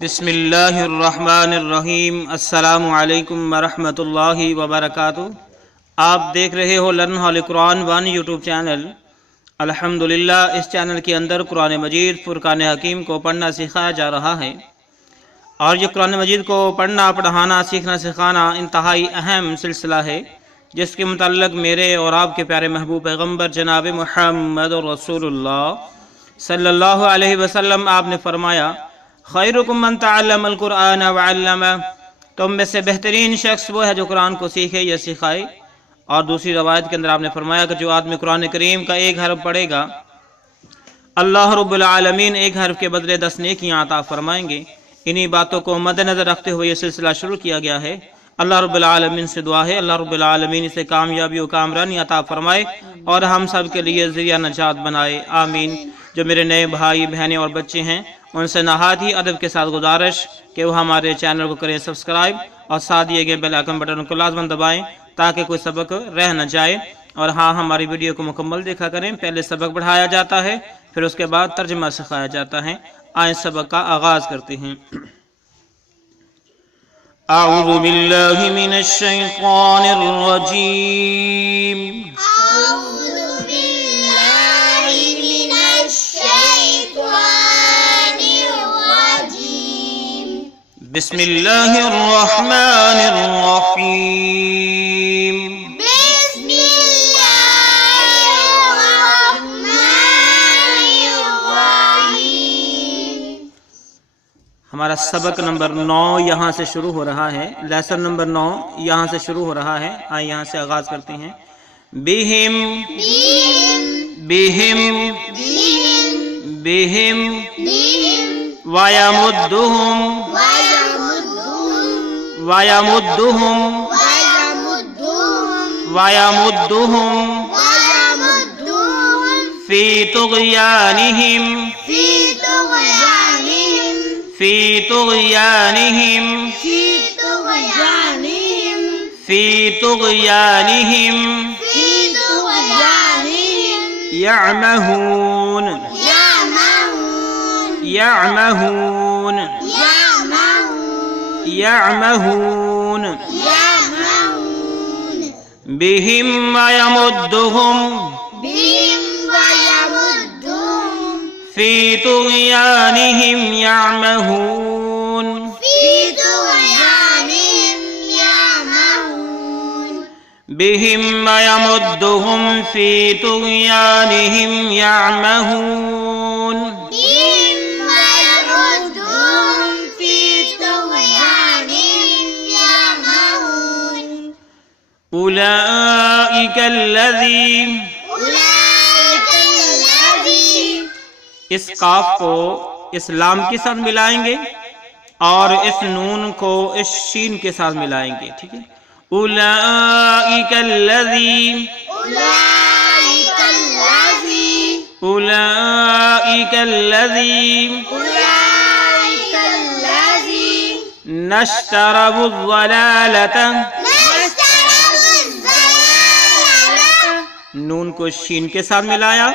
بسم اللہ الرحمن الرحیم۔ السلام علیکم ورحمۃ اللہ وبرکاتہ۔ آپ دیکھ رہے ہو لرن ہال قرآن 1 یوٹیوب چینل۔ الحمدللہ اس چینل کے اندر قرآن مجید فرقان حکیم کو پڑھنا سکھایا جا رہا ہے، اور یہ قرآن مجید کو پڑھنا، پڑھانا، سیکھنا، سکھانا انتہائی اہم سلسلہ ہے، جس کے متعلق میرے اور آپ کے پیارے محبوب پیغمبر جناب محمد رسول اللہ صلی اللہ علیہ وسلم آپ نے فرمایا، خیرکم من تعلم القرآن وعلمہ، تم میں سے بہترین شخص وہ ہے جو قرآن کو سیکھے یا سکھائے۔ اور دوسری روایت کے اندر آپ نے فرمایا کہ جو آدمی قرآن کریم کا ایک حرف پڑھے گا، اللہ رب العالمین ایک حرف کے بدلے 10 نیکیاں عطا فرمائیں گے۔ انہی باتوں کو مد نظر رکھتے ہوئے یہ سلسلہ شروع کیا گیا ہے۔ اللہ رب العالمین سے دعا ہے اللہ رب العالمین اسے کامیابی و کامرانی عطا فرمائے اور ہم سب کے لیے ذریعہ نجات بنائے، آمین۔ جو میرے نئے بھائی بہنیں اور بچے ہیں، ان سے نہایت ہی ادب کے ساتھ گزارش کہ وہ ہمارے چینل کو کریں سبسکرائب، اور ساتھ دیے گئے بیل آئکن بٹن کو لازماً دبائیں تاکہ کوئی سبق رہ نہ جائے۔ اور ہاں، ہماری ویڈیو کو مکمل دیکھا کریں۔ پہلے سبق پڑھایا جاتا ہے، پھر اس کے بعد ترجمہ سکھایا جاتا ہے۔ آئیں سبق کا آغاز کرتے ہیں۔ اعوذ باللہ من الشیطان الرجیم۔ بسم اللہ الرحمن الرحیم۔ بسم اللہ الرحمن الرحیم۔ ہمارا سبق نمبر 9 یہاں سے شروع ہو رہا ہے، لیسن نمبر 9 یہاں سے شروع ہو رہا ہے۔ آئیں یہاں سے آغاز کرتے ہیں۔ بہم بہم بہم وَيَمُدُّهُمْ وَيَمُدُّهُمْ وَيَمُدُّهُمْ فِي طُغْيَانِهِمْ فِي طُغْيَانِهِمْ يَعْمَهُونَ يَعْمَهُونَ يَعْمَهُونَ بِهِمْ وَيَمُدُّهُمْ فِي طُغْيَانِهِمْ يَعْمَهُونَ بِهِمْ وَيَمُدُّهُمْ فِي طُغْيَانِهِمْ يَعْمَهُونَ أولئك الذين، اس قاف کو اس لام کے ساتھ ملائیں گے اور اس نون کو اس شین کے ساتھ ملائیں گے، ٹھیک ہے۔ أولئك الذين أولئك الذين نشتروا الضلالة، نون کو شین کے ساتھ ملایا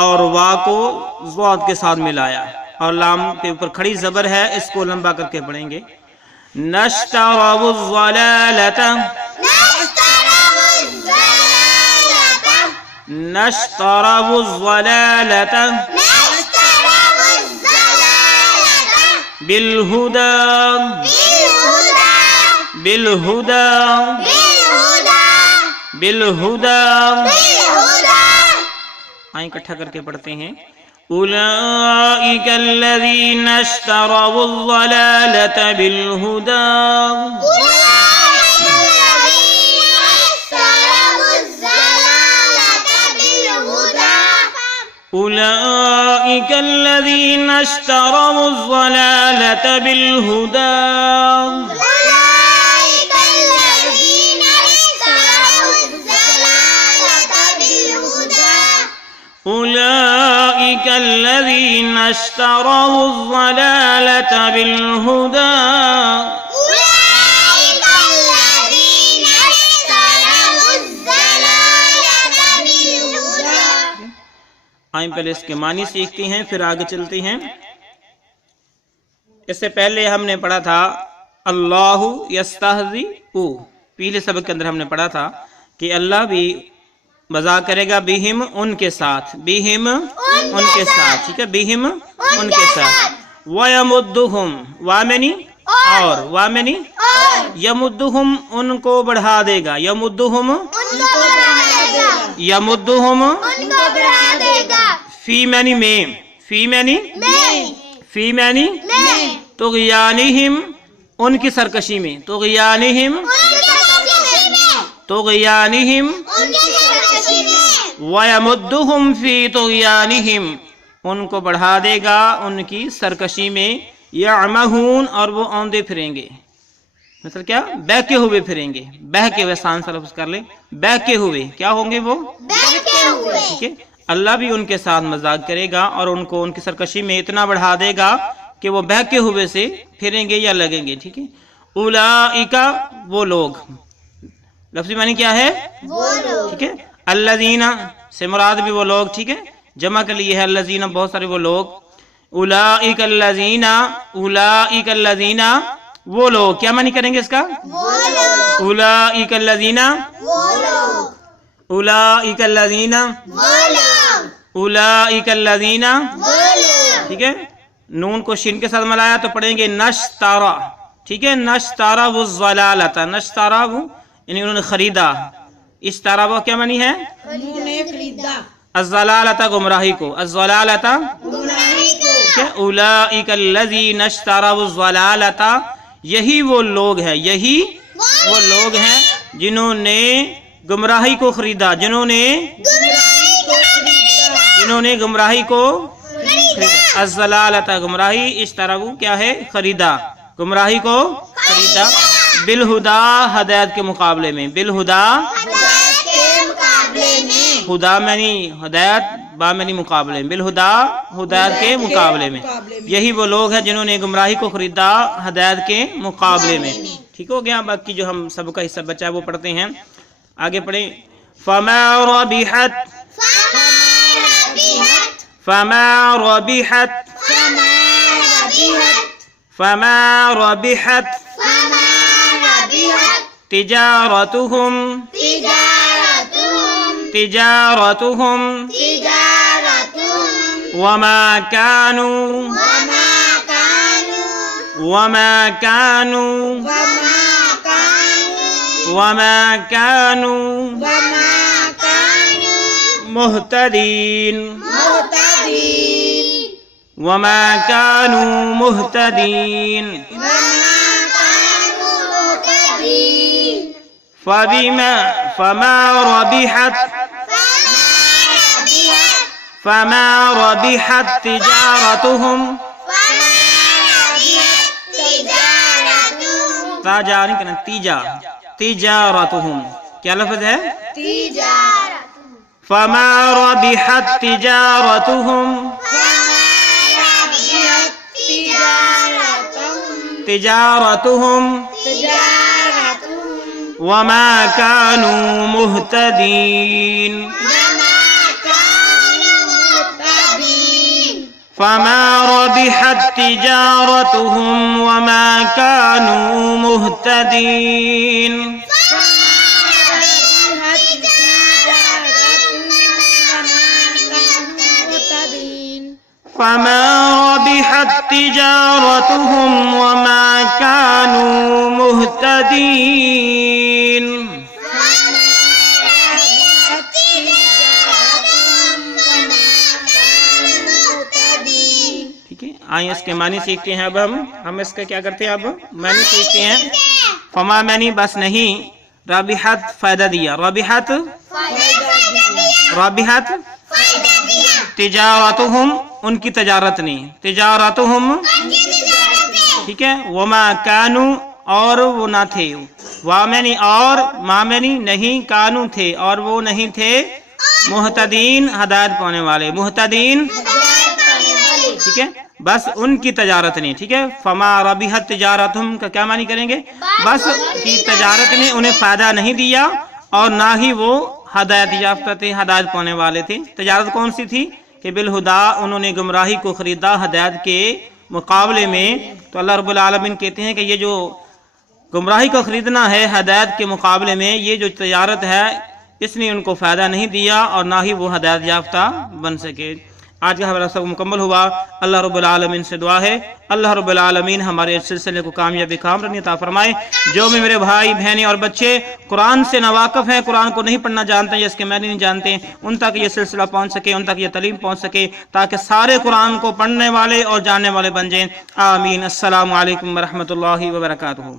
اور وا کو ضاد کے ساتھ ملایا، اور لام کے اوپر کھڑی زبر ہے، اس کو لمبا کر کے پڑھیں گے۔ نشتروا الضلالة نشتروا الضلالة بالهدى بالهدى بالهدى آئیں اکٹھا کر کے پڑھتے ہیں۔ أولئك الذين اشتروا الضلالة بالهدى أولئك الذين اشتروا الضلالة بالهدى أولئك الذين اشتروا الضلالة بالهدى آئیں پہلے اس کے معنی سیکھتے ہیں، پھر آگے چلتے ہیں۔ اس سے پہلے ہم نے پڑھا تھا اللہ یستہزئ، پہلے سبق کے اندر ہم نے پڑھا تھا کہ اللہ بھی مذاق کرے گا بہم ان کے ساتھ، بہم ان کے ساتھ، ٹھیک ہے، بہم ان کے ساتھ، وَيَمُدُّهُمْ وَامَنی اور وامنی یمدہم ان کو بڑھا دے گا، یمدہم یمدہم فی معنی میں، فی معنی فی معنی طغیانہم ان کی سرکشی میں، طغیانہم طغیانہم وَيَمُدُّهُمْ فِي طُغْيَانِهِمْ ان کو بڑھا دے گا ان کی سرکشی میں، یعمہون اور وہ اوندے پھریں گے، مطلب کیا؟ بہکے ہوئے پھریں گے، بہکے ہوئے، سان سے لفظ کر لیں، بہکے ہوئے، کیا ہوں گے وہ؟ ٹھیک ہے، اللہ بھی ان کے ساتھ مذاق کرے گا اور ان کو ان کی سرکشی میں اتنا بڑھا دے گا کہ وہ بہکے ہوئے سے پھریں گے یا لگیں گے، ٹھیک ہے۔ اولئک وہ لوگ، لفظی معنی کیا ہے؟ ٹھیک ہے، الذین سے مراد بھی وہ لوگ، ٹھیک ہے، جمع کے لیے ہے الذین، بہت سارے وہ لوگ، اولئک الذین، اولئک الذین وہ لوگ، کیا معنی کریں گے اس کا؟ اولئک الذین، اولئک الذین، اولئک الذین، ٹھیک ہے، نون کو شین کے ساتھ ملایا تو پڑھیں گے نشترا، ٹھیک ہے، نشترا الضلالۃ، نشترا یعنی انہوں نے خریدا، اشترا وہ کیا معنی ہے؟ الضلالۃ گمراہی کو، الضلالۃ گمراہی کو، اولئک الذین اشتروا الضلالۃ یہی وہ لوگ ہیں، یہی وہ لوگ ہیں جنہوں نے گمراہی کو خریدا، جنہوں نے گمراہی کو خریدا، الضلالۃ گمراہی، اشتروا کیا ہے؟ خریدا، گمراہی کو خریدا، بالہدا ہدایت کے مقابلے میں، بالہدا خدا معنی ہدایت، با معنی مقابلے میں، بالہدا ہدایت کے مقابلے میں، یہی وہ لوگ ہیں جنہوں نے گمراہی کو خریدا ہدایت کے مقابلے میں، ٹھیک ہو گیا۔ باقی جو ہم سب کا حصہ بچا ہے وہ پڑھتے ہیں، آگے پڑھیں، فما ربحت فما ربحت فما ربحت تجارتهم تجارتهم وما كانوا مهتدين وما كانوا مهتدين فما ربحت تجارتهم تاجا نہیں کہنا، تیجا، تجارتهم کیا لفظ ہے؟ فما ربحت تجارتهم تجارتهم وما كانوا مهتدين فما ربحت تجارتهم وما كانوا مهتدين فما ربحت تجارتهم وما كانوا مهتدين ٹھیک ہے، آئیں اس کے معنی سیکھتے ہیں۔ اب ہم اس کا کیا کرتے ہیں؟ اب معنی سیکھتے ہیں۔ فما معنی بس نہیں، رابحت فائدہ دیا، رابحت رابحت تجارتهم ان کی تجارت نے، تجارتهم ٹھیک ہے، وما کانو اور وہ نہ تھے، وامنی اور مامنی نہیں، کانو تھے اور وہ نہیں تھے، مہتدین ہدایت پانے والے، مہتدین ٹھیک ہے، بس ان کی تجارت نے، ٹھیک ہے، فما ربحت تجارتهم کا کیا معنی کریں گے؟ بس کی تجارت نے انہیں فائدہ نہیں دیا اور نہ ہی وہ ہدایت یافتہ تھے، ہدایت پانے والے تھے۔ تجارت کون سی تھی؟ کہ بالہدا انہوں نے گمراہی کو خریدا ہدایت کے مقابلے میں، تو اللہ رب العالمین کہتے ہیں کہ یہ جو گمراہی کو خریدنا ہے ہدایت کے مقابلے میں، یہ جو تجارت ہے اس نے ان کو فائدہ نہیں دیا اور نہ ہی وہ ہدایت یافتہ بن سکے۔ آج کا حوالہ سب مکمل ہوا۔ اللہ رب العالمین سے دعا ہے اللہ رب العالمین ہمارے اس سلسلے کو کامیابی کامرانی عطا فرمائے۔ جو بھی میرے بھائی بہنیں اور بچے قرآن سے ناواقف ہیں، قرآن کو نہیں پڑھنا جانتے یا اس کے معنی نہیں جانتے، ان تک یہ سلسلہ پہنچ سکے، ان تک یہ تعلیم پہنچ سکے، تاکہ سارے قرآن کو پڑھنے والے اور جاننے والے بن جائیں۔ آمین۔ السلام علیکم ورحمۃ اللہ وبرکاتہ۔